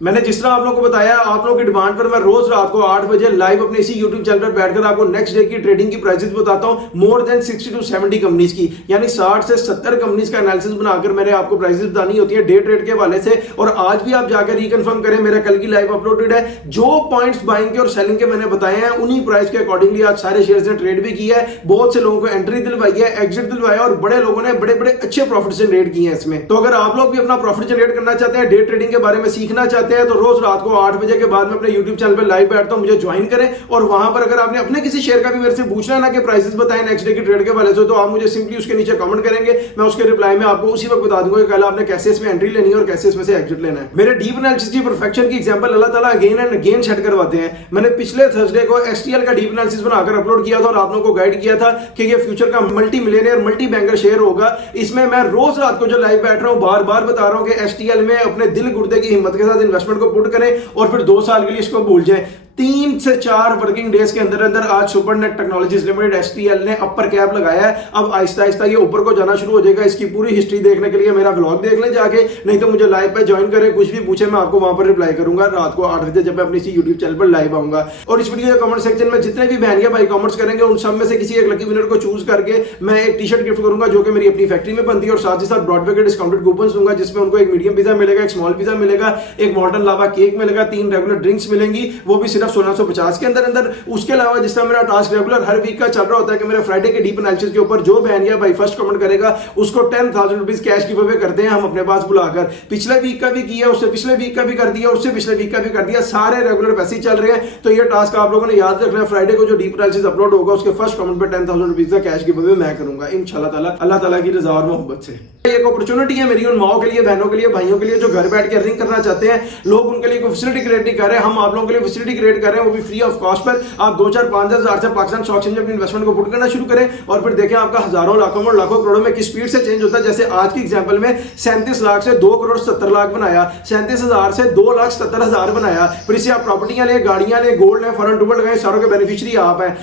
मैंने जिस तरह आप लोगों को बताया, आप लोगों की डिमांड पर मैं रोज रात को 8 बजे लाइव अपने इसी यूट्यूब चैनल पर बैठकर आपको नेक्स्ट डे की ट्रेडिंग की प्राइसेस बताता हूं। मोर देन 60 टू 70 कंपनीज की, यानी 60 से 70 कंपनीज का एनालिसिस बनाकर मैंने आपको प्राइसेस बतानी होती है डे ट्रेड के हवाले से। और आज भी आप जाकर रिकंफर्म करें, मेरा कल की लाइव अपलोडेड है। जो पॉइंट्स बाइंग के और सेलिंग के मैंने बताए हैं, उन्हीं प्राइस के अकॉर्डिंगली आज सारे शेयर्स ने ट्रेड भी किया है। बहुत से लोगों को एंट्री दिलवाई है, एग्जिट दिलवाया, और बड़े लोगों ने बड़े बड़े अच्छे प्रॉफिट जनरेट किए हैं इसमें। तो अगर आप लोग भी अपना प्रॉफिट जनरेट करना चाहते हैं, डे ट्रेडिंग के बारे में सीखना चाहते हैं, तो रोज रात को 8 बजे के बाद में अपने YouTube चैनल पर लाइव बैठता हूं, मुझे ज्वाइन करें। और वहां पर अगर आपने अपने किसी शेयर का भी मेरे से पूछना है ना कि प्राइसेस बताएं नेक्स्ट डे की ट्रेड के वाले से, तो आप मुझे सिंपली उसके नीचे कमेंट करेंगे, मैं उसके रिप्लाई में आपको उसी वक्त बता दूंगा कि कल आपने कैसे इसमें एंट्री लेनी है और कैसे इसमें से एग्जिट लेना है। मेरे डीप एनालिसिस की परफेक्शन की एग्जांपल अल्लाह ताला अगेन एंड अगेन सेट करवाते हैं। मैंने पिछले थर्सडे को STL का डीप एनालिसिस बनाकर अपलोड किया था और आप लोगों को गाइड किया था कि ये फ्यूचर का multi millionaire multi banker share होगा। इसमें मैं रोज रात को जो लाइव बैठ रहा हूं, बार बार बता रहा हूं कि STL में अपने दिल गुर्दे की हिम्मत के साथ इन्वेस्टमेंट को पुट करें और फिर 2 साल के लिए इसको भूल जाएं। 3 से 4 वर्किंग डेज के अंदर अंदर आज सुपरनेट टेक्नोलॉजीज लिमिटेड STL ने अपर कैप लगाया है। अब आहिस्ता आहिस्ता ये ऊपर को जाना शुरू हो जाएगा। इसकी पूरी हिस्ट्री देखने के लिए मेरा व्लॉग देख लें जाके, नहीं तो मुझे लाइव पे ज्वाइन करें, कुछ भी पूछे मैं आपको वहां पर रिप्लाई करूंगा रात को 8 बजे जब मैं अपनी इसी यूट्यूब चैनल पर लाइव आऊंगा। और इस वीडियो के कमेंट सेक्शन में जितने भी बहनियां भाई कमेंट्स करेंगे, उन सब में से किसी एक लकी विनर को चूज करके मैं एक टी-शर्ट गिफ्ट करूंगा जो कि मेरी अपनी फैक्ट्री में बनती है, और साथ ही साथ ब्रॉडवे के डिस्काउंटेड कूपन दूंगा जिसमें उनको एक मीडियम पिज्जा मिलेगा, एक स्मॉल पिज्जा मिलेगा, एक मॉल्टन लावा केक मिलेगा, 3 रेगुलर ड्रिंक्स मिलेंगी, वो भी सिर्फ 1650 के अंदर अंदर। उसके अलावा जिस तरह मेरा टास्क रेगुलर हर वीक का चल रहा होता है कि मेरे फ्राइडे के डीप एनालिसिस के ऊपर जो बहनिया भाई फर्स्ट कमेंट करेगा उसको 10,000 रुपीज कैश गिव अवे करते हैं हम अपने पास बुलाकर। पिछले वीक का भी किया, उससे पिछले वीक का भी कर दिया, उससे पिछले वीक का भी कर दिया, सारे रेगुलर वैसे ही चल रहे हैं। तो ये टास्क आप लोगों ने याद रखना है, फ्राइडे को जो डीप एनालिसिस अपलोड होगा उसके फर्स्ट कमेंट पे 10,000 रुपीज का कैश गिव अवे मैं करूंगा इंशाल्लाह ताला, अल्लाह ताला की रजा और मोहब्बत से। एक अपॉर्चुनिटी है मेरी उन माओ के लिए, बहनों के लिए, भाइयों के लिए जो घर बैठ के अर्निंग करना चाहते हैं। लोग उनके लिए कोई फैसिलिटी क्रिएट नहीं कर रहे हैं, हम आप लोगों के लिए फैसिलिटी क्रिएट कर रहे हैं, वो भी फ्री ऑफ कॉस्ट पर। आप 2-4-5 हज़ार से पाकिस्तान स्टॉक एक्सचेंज में अपनी इन्वेस्टमेंट को पुट करना शुरू करें और फिर देखें आपका हजारों लाखों और लाखों करोड़ों में किस स्पीड से चेंज होता है। जैसे आज की एग्जांपल में 37 लाख से 2 करोड़ 70 लाख बनाया, 37,000 से 2,70,000 बनाया। फिर इसे आप प्रॉपर्टियां ले, गाड़ियां ले, गोल्ड ले, फॉरेन टूबल लगाए, सारों के बेनिफिशियरी आप हैं।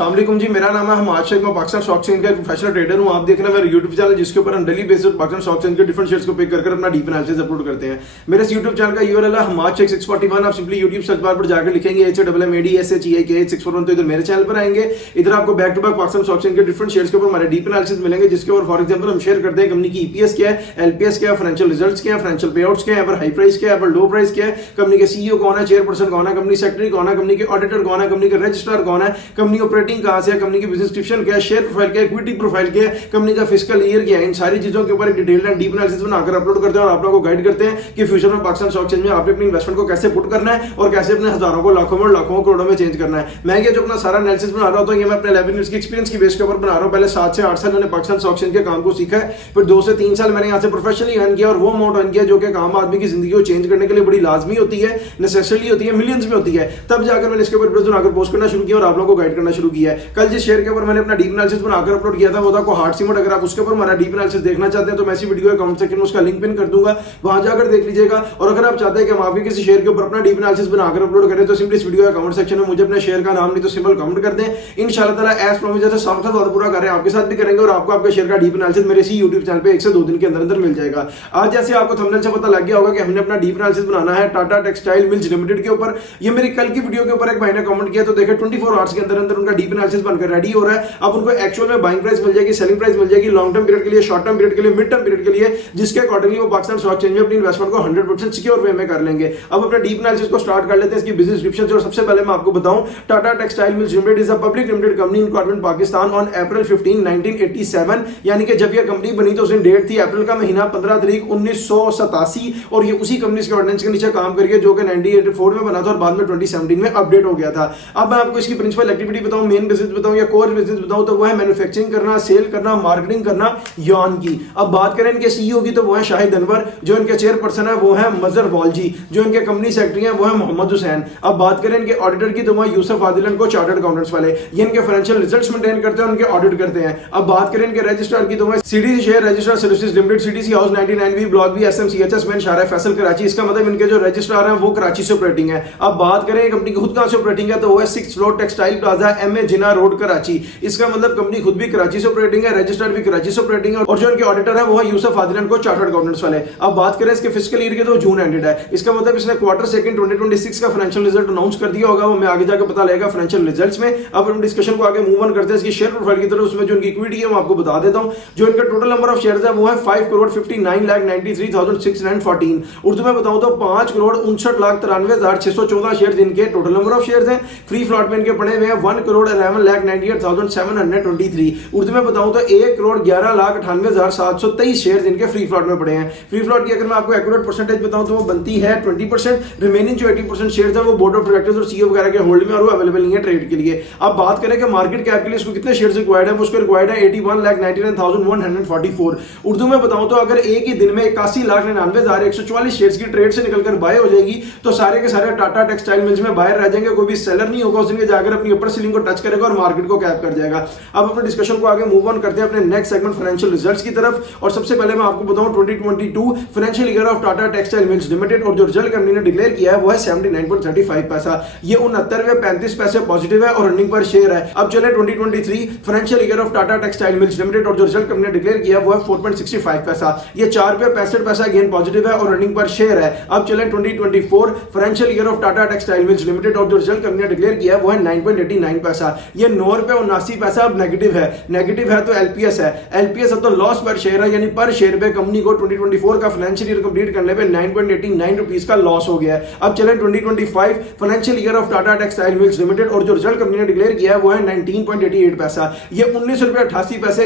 अस्सलामुअलैकुम जी, मेरा नाम है हमाद शेख, मैं पाकिस्तान स्टॉक एक्सचेंज का प्रोफेशनल ट्रेडर हूं। आप देख रहे हैं मेरा यूट्यूब चैनल जिसके ऊपर हम डेली बेसिस पर पाकिस्तान स्टॉक एक्सचेंज के डिफरेंट शेयर्स को पिक कर अपना डीप एनालिसिस अपलोड करते हैं। मेरे इस यूट्यूब चैनल का यूआरएल है हमाद शेख 641। आप सिंपली यूट्यूब सर्च बार पर जाकर लिखेंगे HAMMADSHEIK 641 तो इधर मेरे चैनल पर आएंगे। इधर आपको back to back Pakistan stock exchange के डिफरेंट शेयर्स के ऊपर हमारे डीप एनालिसिस मिलेंगे, जिसके ऊपर फॉर एग्जांपल हम शेयर करते हैं कंपनी की EPS क्या है, LPS क्या है, फाइनेंशियल रिजल्ट्स क्या है, फाइनेंशियल पे आउट्स क्या है, हाई प्राइस क्या है, लो प्राइस क्या है, कंपनी के CEO कौन है, चेयरपर्सन कौन है, कंपनी सेक्रेटरी कौन है, कंपनी के ऑडिटर कौन है, कंपनी के रजिस्ट्रार कौन है, कंपनी ऑपरेटिंग कहां से है, कंपनी की बिजनेस डिस्क्रिप्शन क्या है, शेयर प्रोफाइल क्या है, इक्विटी प्रोफाइल क्या है, कंपनी का फिस्कल ईयर क्या है। इन सारी चीजों के ऊपर एक डिटेल्ड एंड डीप एनालिसिस बनाकर अपलोड करते हैं और आप लोगों को गाइड करते हैं कि फ्यूचर में पाकिस्तान स्टॉक एक्सचेंज में आपने अपनी इन्वेस्टमेंट को कैसे पुट करना है और कैसे अपने हजारों को लाखों में लाखों करोड़ों में चेंज करना है। मैं ये जो अपना सारा एनालिसिस बना रहा हूं, ये मैं अपने 11 इयर्स की एक्सपीरियंस की बेस के ऊपर बना रहा हूं। पहले 7 से 8 साल मैंने पाकिस्तान स्टॉक एक्सचेंज के काम को सीखा है, फिर 2 से 3 साल मैंने यहाँ से प्रोफेशनली अर्न किया और वो अमाउंट अर्न किया जो कि आम आदमी की जिंदगी को चेंज करने के लिए बड़ी लाजमी होती है, नेसेसरी होती है, मिलियंस में होती है। तब जाकर मैंने इसके ऊपर वीडियोस बनाकर पोस्ट करना शुरू किया और आप लोगों को गाइड करना शुरू किया है। कल जिस शेयर के ऊपर मैंने अपना डीप एनालिसिस बनाकर अपलोड किया था वो था को हार्ट सीमेंट। अगर आप उसके ऊपर हमारा डीप एनालिसिस देखना चाहते हैं तो मैं इसी वीडियो के कमेंट सेक्शन में उसका लिंक पिन कर दूंगा, वहां जाकर देख लीजिएगा। और अगर आप चाहते हैं कि हम आपके किसी शेयर के ऊपर अपना डीप एनालिसिस बनाकर अपलोड करें तो सिंपली इस वीडियो के कमेंट सेक्शन में मुझे अपने शेयर का नाम नहीं तो सिंपल कमेंट कर दें। इंशाल्लाह ताला एज प्रॉमिस जैसे साथ साथ पूरा कर रहे हैं आपके साथ भी करेंगे और आपको आपके शेयर का डीप एनालिसिस मेरे इसी YouTube चैनल पे 1 से 2 दिन के अंदर अंदर मिल जाएगा। आज जैसे आपको थंबनेल से पता लग गया होगा कि हमने अपना डीप एनालिसिस बनाना है टाटा टेक्सटाइल मिल्स लिमिटेड के ऊपर। ये मेरी कल की वीडियो के ऊपर एक भाई ने कमेंट किया तो देखे 24 आवर्स के अंदर अंदर उनका डीप एनालिसिस बनकर रेडी हो रहा है। अब उनको एक्चुअल में बाइंग प्राइस मिल जाएगी, सेलिंग प्राइस मिल जाएगी, लॉन्ग टर्म पीरियड के लिए, शॉर्ट टर्म पीरियड के लिए, मिड टर्म पीरियड के लिए, जिसके अकॉर्डिंगली वो पाकिस्तान स्टॉक एक्सचेंज में अपनी इन्वेस्टमेंट को 100% सिक्योर वे में कर लेंगे। अब अपने डीप एनालिसिस को स्टार्ट कर लेते हैं। इसकी बिजनेस डिस्क्रिप्शन और सबसे पहले मैं आपको बताऊं, Tata textile mills limited is a public limited company incorporated Pakistan on April 15, 1987। यानी कि जब ये कंपनी बनी तो उस दिन डेट थी अप्रैल का महीना 15 तारीख 1987 और ये उसी कंपनी के ऑर्डिनेंस के नीचे काम करिए जो कि 1984 में बना था और बाद में 2017 में अपडेट हो गया था। अब मैं आपको इसकी प्रिंसिपल एक्टिविटी बताऊं, मेन बिजनेस बताऊं या कोर बिजनेस बताऊं तो वो है मैन्युफैक्चरिंग करना, सेल करना, मार्केटिंग करना यॉन की। अब बात करें इनके CEO की तो वो है शाहिद अनवर, जो इनके चेयरपर्सन है वो है मजहर वॉलजी, जो इनके कंपनी सेक्रेटरी है वो है मोहम्मद हुसैन। अब बात करें इनके ऑडिटर की तो वो है यूसुफ आदिल को चार्टर्ड अकाउंटेंट्स वाले, ये इनके फाइनेंशियल रिजल्ट्स मेंटेन करते हैं, उनके ऑडिट करते हैं। अब बात करें इनके रजिस्ट्रार की तो वो CDC share registrar services limited, CDC house 99B block B SMCHS main Shahrah Faisal Karachi. इसका मतलब इनके जो रजिस्ट्रार हैं वो कराची से ऑपरेटिंग है। अब बात करें कंपनी की खुद कहां से ऑपरेटिंग है तो वो है 6th फ्लोर टेक्सटाइल प्लाजा में जिना रोड कराची। इसका मतलब कंपनी खुद भी कराची से ऑपरेटिंग है, रजिस्टर्ड भी कराची से ऑपरेटिंग है और जो इनके ऑडिटर है वो है यूसुफ आदिलन को चार्टर्ड अकाउंटेंट्स वाले। अब बात करें इसके फिस्कल ईयर के तो जून एंडेड है। इसका मतलब इसने क्वार्टर सेकंड 2026 का फाइनेंशियल रिजल्ट अनाउंस कर दिया होगा, वो हमें आगे जाकर पता लगेगा फाइनेंशियल रिजल्ट्स में। अब हम डिस्कशन को आगे मूव ऑन करते हैं इसकी शेयर प्रोफाइल की तरफ। उसमें जो इनकी इक्विटी है वो आपको बता देता हूं। जो इनका टोटल नंबर ऑफ शेयर्स है वो है 5,59,93,614। उर्दू में बताऊं तो 5,59,93,614 शेयर्स इनके टोटल नंबर ऑफ शेयर्स हैं। फ्री फ्लॉट में इनके पड़े हुए हैं 1,11,98,723। उर्दू में बताऊं तो 1,11,98,723 शेयर्स इनके फ्री फ्लॉट में पड़े हैं। फ्री फ्लॉट की अगर मैं आपको एक्यूरेट परसेंटेज बताऊं तो वो बनती है 20%। रिमेनिंग जो 80% शेयर्स हैं वो बोर्ड ऑफ डायरेक्टर्स और सीईओ वगैरह के होल्ड में और वो अवेलेबल नहीं है ट्रेड के लिए। अब बात करें कि मार्केट कैप के लिए इसको कितने शेयर्स रिक्वायर्ड है, उसको रिक्वायर्ड है 81,99,144। उर्दू में बताऊं तो अगर एक ही दिन में 81,99,144 शेयर्स की ट्रेड से निकलकर बाय हो जाएगी तो सारे के सारे टाटा टेक्सटाइल मिल्स में बाहर रह जाएंगे, कोई भी सेलर नहीं होगा, उसने जाकर अपनी अपर सीलिंग को टच करेगा और मार्केट को कैप कर जाएगा। अब अपने डिस्कशन को आगे मूव ऑन करते हैं अपने नेक्स्ट सेगमेंट फाइनेंशियल रिजल्ट्स की तरफ। और सबसे पहले मैं आपको बताऊं 2022 financial year of Tata textile mills limited और जो रिजल्ट कंपनी ने डिक्लेयर किया है वो है 79.35 पैसा। ये 69.35 पॉजिटिव है और अर्निंग पर शेयर है। अब चले 2023 financial year of Tata textile mills limited और जो रिजल्ट कंपनी ने डिक्लेयर किया वो है 4.65 पैसा। ये 4.65 पैसा गेन पॉजिटिव है और अर्निंग पर शेयर है। अब चले 2024 financial year of Tata textile mills limited और जो रिजल्ट कंपनी ने डिक्लेयर किया वो है 9.89 पैसा। ये 9.79 पैसा अब नेगेटिव है। नेगेटिव है तो एलपीएस है, एलपीएस अब तो लॉस पर शेयर है, यानी पर शेयर पे कंपनी को 2024 का फाइनेंशियल ईयर कंप्लीट करने पे 9.89 रुपीस का लॉस हो गया है। अब चले 2025 financial year of Tata textile mills limited और जो रिजल्ट कंपनी ने डिक्लेयर किया है वो है 19.88 पैसा। ये 19.88 रुपए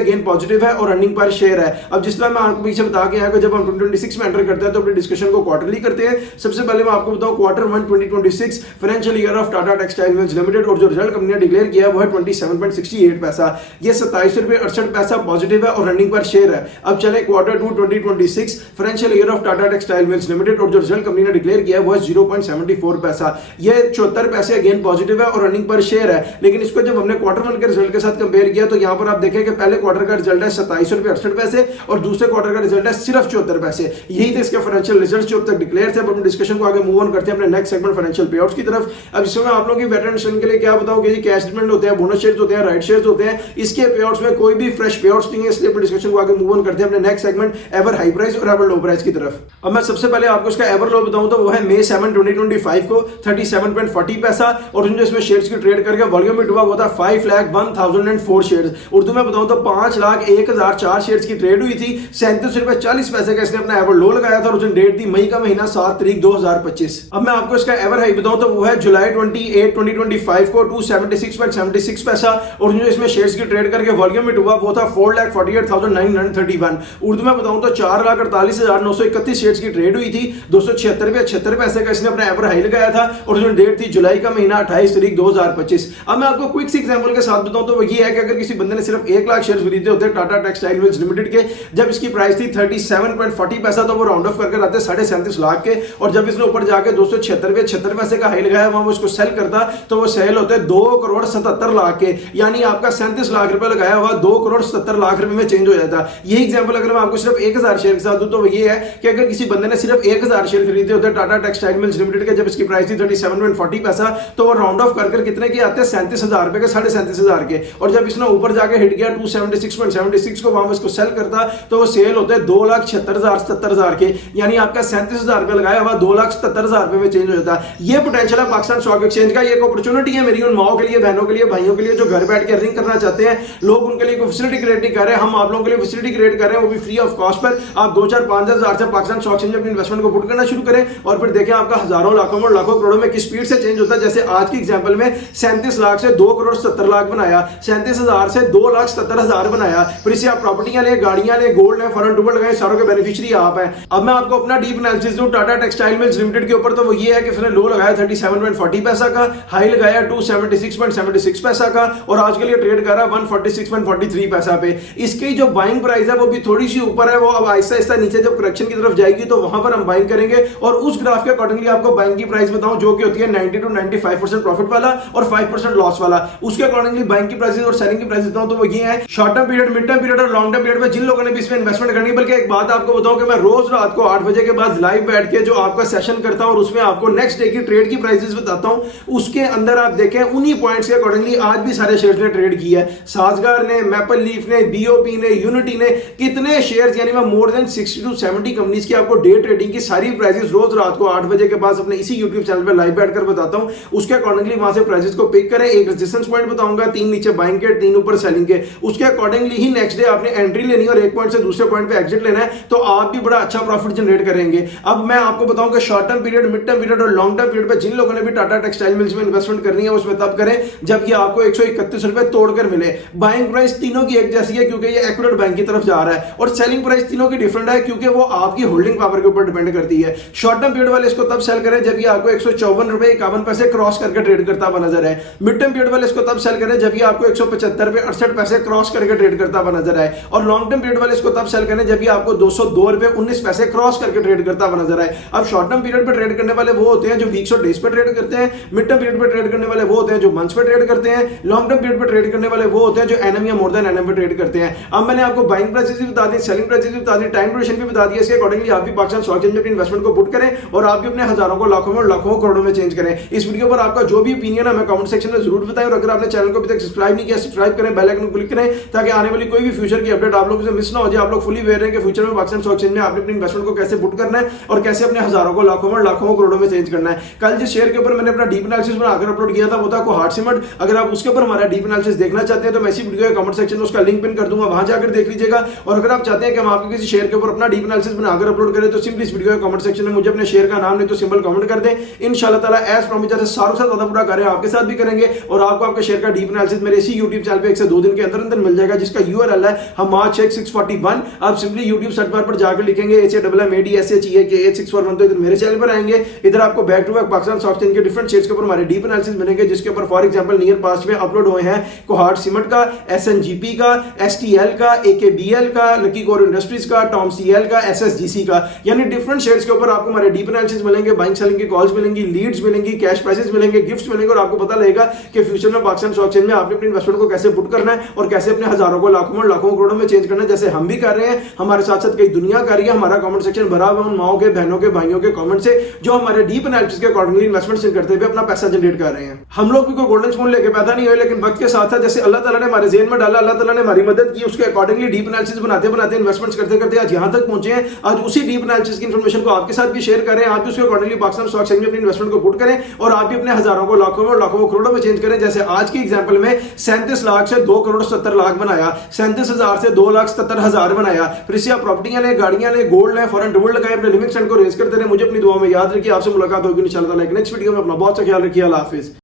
गेन पॉजिटिव है और अर्निंग पर शेयर है। अब जिस तरह मैं आपको पीछे बता के आया कि जब हम 2026 में एंटर करते हैं तो अपनी डिस्कशन को क्वार्टरली करते हैं। सबसे पहले मैं आपको बताऊं quarter 1 2026 financial year of Tata textile mills limited और जो रिजल्ट कंपनी ने डिक्लेयर किया वो है 27.68 पैसा। ये 27.68 पैसा पॉजिटिव है और अर्निंग पर शेयर है। अब चले quarter 2 2026 financial year of Tata textile mills limited और जो रिजल्ट कंपनी ने डिक्लेयर किया वो है 0.74 पैसा। ये 74 पैसे अगेन पॉजिटिव है और अर्निंग पर शेयर है। लेकिन इसको जब हमने क्वार्टर 1 के रिजल्ट के साथ कंपेयर किया तो यहां पर आप देखें कि पहले क्वार्टर का रिजल्ट है 27.68 पैसे और दूसरे क्वार्टर का रिजल्ट है सिर्फ 74 पैसे। यही थे इसके फाइनेंशियल रिजल्ट्स जो अब तक डिक्लेयर थे। अब हम डिस्कशन को आगे मूव ऑन करते हैं अपने नेक्स्ट सेगमेंट फाइनेंशियल पेआउट्स की तरफ। अब इसमें आप लोगों की बेटर अंडरस्टैंडिंग के लिए क्या बताऊं कि कैश सेटलमेंट होते हैं, बोनस शेयर्स होते हैं, राइट शेयर्स होते हैं, इसके पेआउट्स में कोई भी फ्रेश पेआउट्स नहीं है। इसलिए अपने डिस्कशन को आगे मूव ऑन करते हैं अपने next segment ever high price और एवर लो प्राइस की तरफ। अब मैं सबसे पहले आपको इसका एवर लो बताऊं तो वो है मई 7 2025 को 37.40 पैसा और जो इसमें शेयर्स की ट्रेड करके वॉल्यूम हिट हुआ वो था 5,01,004 शेयर्स। उर्दू में बताऊं तो 5,01,004 शेयर्स की ट्रेड हुई थी। 37 रुपए 40 पैसे का इसने अपना एवर लो लगाया था और उसने डेट थी मई का महीना 7 तारीख 2025। अब मैं आपको इसका एवर हाई बताऊं तो वो है जुलाई 28 2025 को 276.76 पैसा और जो इसमें शेयर्स की ट्रेड करके वॉल्यूम हिट हुआ वो था 4,48,931। उर्दू में बताऊं तो 4,48,931 शेयर्स की ट्रेड हुई थी। 276 पैसे का इसने अपना एवर हाई लगाया था और जो डेट थी जुलाई का महीना 28 तारीख 2025। अब मैं आपको क्विक सी एग्जांपल के साथ बताऊं तो वो ये है कि अगर किसी बंदे ने सिर्फ 1 लाख शेयर्स खरीदे होते टाटा टेक्सटाइल मिल्स लिमिटेड के, जब इसकी प्राइस थी 37.40 पैसा तो वो राउंड ऑफ करके आते 37.5 लाख के और जब इसने ऊपर जाके 276 पैसे का हाई लगाया वहां वो इसको सेल करता तो वो सेल होते 2,77 लाख के, यानी आपका 37 लाख रुपए लगाया हुआ 2,77 लाख रुपए में चेंज हो जाता। यही एग्जांपल अगर मैं आपको सिर्फ 1,000 शेयर के साथ दूं तो वो ये है कि अगर किसी बंदे ने सिर्फ 1,000 शेयर खरीदे होते टाटा टेक्सटाइल मिल्स लिमिटेड के, जब इसकी प्राइस थी 37.40 पैसा तो वो राउंड ऑफ कर कितने के आते 37,000 रुपए के, 37,500 के, और जब इसने ऊपर जाके हिट किया 276.76 को वहां इसको सेल करता तो वो सेल होते 2,76,000 के, यानी आपका 37,000 रुपए लगाया हुआ 2,77,000 रुपए में चेंज हो जाता है। ये पोटेंशियल है पाकिस्तान स्टॉक एक्सचेंज का। ये एक अपॉर्चुनिटी है मेरी उन माओ के लिए, बहनों के लिए, भाइयों के लिए जो घर बैठ के अर्निंग करना चाहते हैं। लोग उनके लिए कोई फैसिलिटी क्रिएट नहीं कर रहे, हम आप लोगों के लिए फैसिलिटी क्रिएट कर रहे हैं, वो भी फ्री ऑफ कॉस्ट पर। आप 2-4-5,000 से पाकिस्तान स्टॉक एक्सचेंज में अपनी इन्वेस्टमेंट को पुट करना शुरू करें और फिर देखें आपका हजारों लाखों में लाखों करोड़ों में किस स्पीड से चेंज होता है। जैसे आज की एग्जांपल में 37 लाख से 2,70,00,000 बनाया, 37,000 से 2,70,000 बनाया, फिर इसे आप प्रॉपर्टियां ले, गाड़ियां ले, गोल्ड है, फॉरेन टूबल लगाए, सारों के बेनिफिशियरी आप हैं। अब मैं आपको अपना डीप एनालिसिस दूं टाटा टेक्सटाइल मिल्स लिमिटेड के ऊपर तो वो ये है कि उसने लो लगाया 37.40 पैसा का, हाई लगाया 276.76 पैसा का और आज के लिए ट्रेड कर रहा है 146.43 पैसा पे। इसकी जो बाइंग प्राइस है वो भी थोड़ी सी ऊपर है, वो अब आहिस्ता आहिस्ता नीचे जब करेक्शन की तरफ जाएगी तो वहां पर हम बाइंग करेंगे और उस ग्राफ के अकॉर्डिंगली आपको बाइंग की प्राइस बताऊं जो कि होती है 90 to 95% प्रॉफिट वाला और 5% लॉस वाला। उसके अकॉर्डिंगली बाइंग की प्राइसेस और सेलिंग की प्राइस बताऊं तो वो ये है short term period, mid term period और लॉन्ग टर्म पीरियड में जिन लोगों ने भी इसमें इन्वेस्टमेंट करनी। बल्कि एक बात आपको बताऊं कि मैं रोज रात को 8 बजे के बाद लाइव बैठ के जो आपका सेशन करता हूं और उसमें आपको नेक्स्ट डे की ट्रेड की प्राइसेस बताता हूं, उसके अंदर आप देखें उन्हीं पॉइंट्स के अकॉर्डिंगली आज भी सारे शेयर्स ने ट्रेड किया है। साजगार ने, मैपल लीफ ने, बीओपी ने, यूनिटी ने, कितने शेयर्स यानी मैं मोर देन 60 to 70 कंपनीज की आपको डे ट्रेडिंग की सारी प्राइसेस रोज रात को 8 बजे के पास अपने इसी यूट्यूब चैनल पे लाइव बैठकर बताता हूं। उसके अकॉर्डिंगली वहां से प्राइसेस को पिक करें, एक रेजिस्टेंस पॉइंट बताऊंगा, 3 नीचे बाइंग के, 3 ऊपर सेलिंग के, उसके अकॉर्डिंगली ही नेक्स्ट डे आपने एंट्री लेनी और एक पॉइंट से दूसरे पॉइंट पे एग्जिट लेना है, तो आप भी बड़ा अच्छा प्रॉफिट जनरेट करेंगे। अब मैं आपको बताऊं कि short term period, mid term period और लॉन्ग टर्म पीरियड पे जिन लोगों ने भी टाटा टेक्सटाइल मिल्स में इन्वेस्टमेंट करनी है उसमें तब करें जब ये आपको 131 रुपए तोड़कर मिले। बाइंग प्राइस तीनों की एक जैसी है क्योंकि ये एक्यूरेट बैंक की तरफ जा रहा है, और सेलिंग प्राइस तीनों की डिफरेंट है क्योंकि वो आपकी होल्डिंग पावर के ऊपर डिपेंड करती है। शॉर्ट टर्म पीरियड वाले इसको तब सेल करें जब ये आपको 154 रुपए 51 पैसे क्रॉस करके ट्रेड करता हुआ नजर है। मिड टर्म पीरियड वाले इसको तब सेल करें जब ये आपको 175 रुपए 68 पैसे क्रॉस करके ट्रेड करता हुआ नजर आए, और लॉन्ग टर्म पीरियड वाले इसको तब सेल करें जब ये आपको 202 रुपए 19 पैसे क्रॉस करके ट्रेड करता हुआ नजर आए। अब शॉर्ट टर्म पीरियड पे ट्रेड करने वाले वो होते हैं जो वीक्स और डेज पे ट्रेड करते हैं, मिड टर्म पीरियड पे ट्रेड करने वाले वो होते हैं जो मंथ्स पे ट्रेड करते हैं, लॉन्ग टर्म पीरियड पे ट्रेड करने वाले वो होते हैं जो एनएम या मोर देन एनएम पे ट्रेड करते हैं। अब मैंने आपको बाइंग प्राइसेस भी बता दी, सेलिंग प्राइसेस भी बता दी, टाइम ड्यूरेशन भी बता दिया। इसके अकॉर्डिंगली आप भी पाकिस्तान स्टॉक एक्सचेंज में अपनी इन्वेस्टमेंट को पुट करें और आप भी अपने हजारों को लाखों में, लाखों करोड़ों में चेंज करें। इस वीडियो पर आपका जो भी ओपिनियन है मैं कमेंट सेक्शन में जरूर बताएं, और अगर आपने चैनल को अभी तक सब्सक्राइब नहीं किया सब्सक्राइब करें, बेल आइकन को क्लिक करें ताकि आने वाली कोई भी फ्यूचर की अपडेट आप लोगों से मिस ना हो जाए। आप लोग फुली अवेयर हैं कि फ्यूचर में पाकिस्तान स्टॉक एक्सचेंज में आपने अपनी इन्वेस्टमेंट को कैसे पुट करना है और कैसे अपने हजारों को, लाखों में, लाखों करोड़ों में चेंज करना है। कल जिस शेयर के ऊपर मैंने अपना डीप एनालिसिस बनाकर अपलोड किया था वो था कोहार्ट सीमेंट। अगर आप उसके ऊपर हमारा डीप एनालिसिस देखना चाहते हैं तो मैं इसी वीडियो के कमेंट सेक्शन में उसका लिंक पिन कर दूंगा, वहां जाकर देख लीजिएगा। और अगर आप चाहते हैं कि हम आपके किसी शेयर के ऊपर अपना डीप एनालिसिस बनाकर अपलोड करें तो सिंपली इस वीडियो के कमेंट सेक्शन में मुझे अपने शेयर का नाम नहीं तो सिंबल कमेंट कर दें। इंशाल्लाह ताला एज प्रॉमिस जैसे सारों से ज्यादा पूरा करें आपके साथ भी करेंगे, और आपको आपके शेयर का डीप एनालिसिस मेरे इसी यूट्यूब चैनल पे 1 से 2 दिन के अंदर अंदर मिल जाएगा, जिसका यूआरएल है हमाद शेख 641। आप सिंपली यूट्यूब सर्च बार पर जाकर लिखेंगे HAMMADSHEK 641 तो इधर मेरे चैनल पर आएंगे। इधर आपको back to back Pakistan stock exchange के डिफरेंट शेयर्स के ऊपर हमारे डीप एनालिसिस मिलेंगे, जिसके ऊपर फॉर एग्जांपल नियर पास्ट में अपलोड हुए हैं कोहार्ट सीमेंट का, SNGP का, STL का, AKBL का, लकी कोर इंडस्ट्रीज का, टॉम CL का, SSGC का, यानी डिफरेंट शेयर्स के ऊपर आपको हमारे डीप एनालिसिस मिलेंगे, बाइंग सेलिंग की कॉल्स मिलेंगी, लीड्स मिलेंगी, कैश प्राइसेस मिलेंगे, गिफ्ट्स मिलेंगे, और आपको पता लगेगा कि फ्यूचर में पाकिस्तान स्टॉक एक्सचेंज में आपने अपनी इन्वेस्टमेंट को कैसे पुट करना है और कैसे अपने हजारों को, लाखों में, लाखों करोड़ों में चेंज करना है, जैसे हम भी कर रहे हैं। हमारे साथ साथ कई दुनिया कर रही है। हमारा कमेंट सेक्शन भरा हुआ उन माओ के, बहनों के, भाइयों के कमेंट से जो हमारे डीप एनालिसिस के अकॉर्डिंगली इन्वेस्टमेंट करते हुए अपना पैसा जनरेट कर रहे हैं। हम लोग भी कोई गोल्डन स्पून लेके पैदा नहीं हुए, लेकिन वक्त के साथ साथ जैसे अल्लाह ताला ने हमारे ज़हन में डाला, अल्लाह ताला ने हमारी मदद की, उसके अकॉर्डिंगली डीप एनालिसिस बनाते बनाते, इन्वेस्टमेंट्स करते करते आज यहां तक पहुंचे हैं। आज उसी डीप एनालिसिस की इंफॉर्मेशन को आपके साथ भी शेयर करें, आप भी उसके अकॉर्डिंगली पाकिस्तान स्टॉक एक्सचेंज में अपनी इन्वेस्टमेंट को पुट करें और आप भी अपने हजारों को, लाखों में, लाखों करोड़ों में चेंज करें। जैसे आज के एग्जांपल में 37 लाख से 2 करोड़ 70 लाख बनाया, 37,000 से 2,77,000 बनाया। फिर इससे आप प्रॉपर्टियां लें, गाड़ियां लें, गोल्ड लें, फॉरेन टूर लगाएं, अपने लिमिट स्टैंड को रेज करते रहे। मुझे अपनी दुआ में याद रखिए। आपसे मुलाकात होगी इंशाल्लाह नेक्स्ट वीडियो में। अपना बहुत सा ख्याल रखिए। अल्लाह हाफिज।